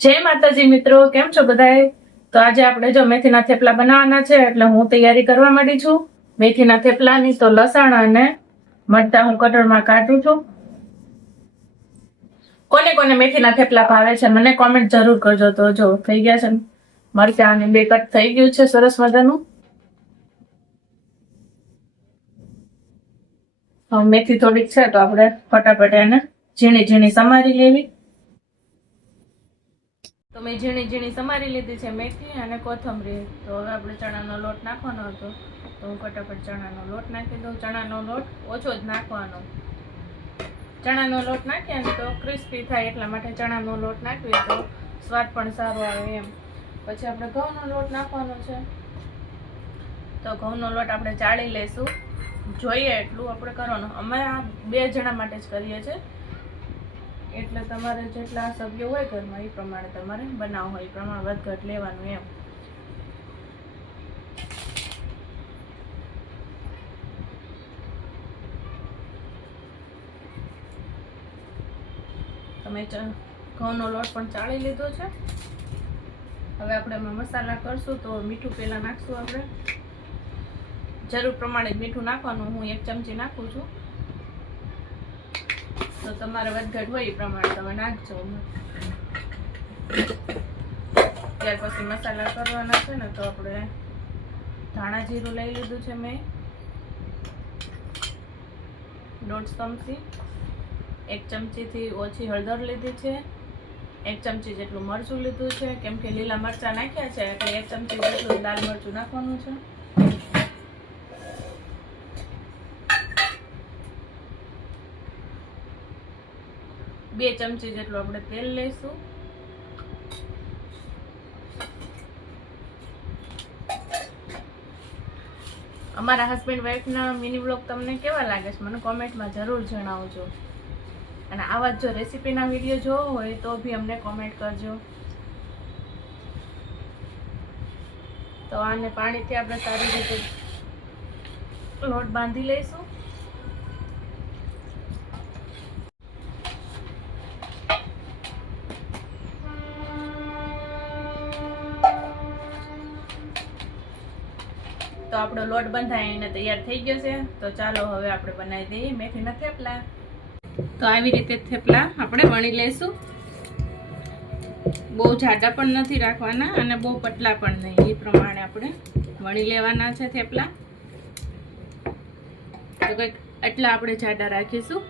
जय माताजी मित्रों, केम छो बधाए। तो आज આપણે જો મેથીના થેપલા બનાવવાના છે એટલે હું તૈયારી કરવા માંડી છું મેથીના થેપલાની। તો લસણ અને મરચાં હું કટરમાં કાઢું છું। કોને કોને મેથીના થેપલા ભાવે છે મને કોમેન્ટ જરૂર કરજો। તો જો થઈ ગયા છે મરચાં અને બે કટ થઈ ગયું છે સરસ મજાનું। હવે મેથી થોડીક છે તો આપણે ફટાફટ એને ઝીણી ઝીણી સમારી લેવી। તો મેં ઝીણી ઝીણી સમારી લીધી છે મેથી અને કોથમરી। તો હવે આપણે ચણાનો લોટ નાખવાનો હતો તો હું ફટાફટ ચણાનો લોટ નાખી દઉં। ચણાનો લોટ ઓછો જ નાખવાનો। ચણાનો લોટ નાખીએ ને તો ક્રિસ્પી થાય એટલા માટે ચણાનો લોટ નાખીએ તો સ્વાદ પણ સારો આવે એમ। પછી આપણે ઘઉંનો લોટ નાખવાનો છે તો ઘઉંનો લોટ આપણે ચાળી લઈશું, જોઈએ એટલું આપણે કરવાનું। અમે આ 2 જણા માટે જ કરીએ છીએ એટલે તમારે જેટલા સભ્યો હોય ઘરમાં એ પ્રમાણે તમારે બનાવવું હોય એ પ્રમાણે વધઘટ લેવાનું એમ। તમે ઘઉંનો લોટ પણ ચાળી લીધો છે। હવે આપણે એમાં મસાલા કરશું તો મીઠું પહેલાં નાખશું આપણે, જરૂર પ્રમાણે જ મીઠું નાખવાનું। હું 1 ચમચી નાખું છું તો તમારે વધઘટ હોય એ પ્રમાણે તમે નાખજો। ત્યાર પછી મસાલા કરવાના છે ને તો આપણે ધાણા જીરું લઈ લીધું છે મેં 1.5 ચમચી, 1 ચમચીથી ઓછી હળદર લીધી છે, 1 ચમચી જેટલું મરચું લીધું છે કેમ કે લીલા મરચાં નાખ્યા છે એટલે 1 ચમચી જેટલું લાલ મરચું નાખવાનું છે। 2 ચમચી જેટલું આપણે તેલ લઈશું। અમારા હસબન્ડ વાઈફના મિની વ્લોગ તમને કેવા લાગે છે મને કોમેન્ટમાં જરૂર જણાવજો। અને આવા જો રેસીપીના વિડીયો જોવો હોય તો બી અમને કોમેન્ટ કરજો। તો આને પાણીથી આપણે સારી રીતે લોટ બાંધી લઈશું। તો આપણો લોટ બંધાઈને તૈયાર થઈ ગયો છે। તો ચાલો હવે આપણે બનાવી દઈએ મેથીના થેપલા। તો આવી રીતે થેપલા આપણે વણી લઈશું। બહુ જાડા પણ નથી રાખવાના અને બહુ પતલા પણ નહીં, એ પ્રમાણે આપણે વણી લેવાના છે થેપલા। તો કંઈક એટલા આપણે જાડા રાખીશું।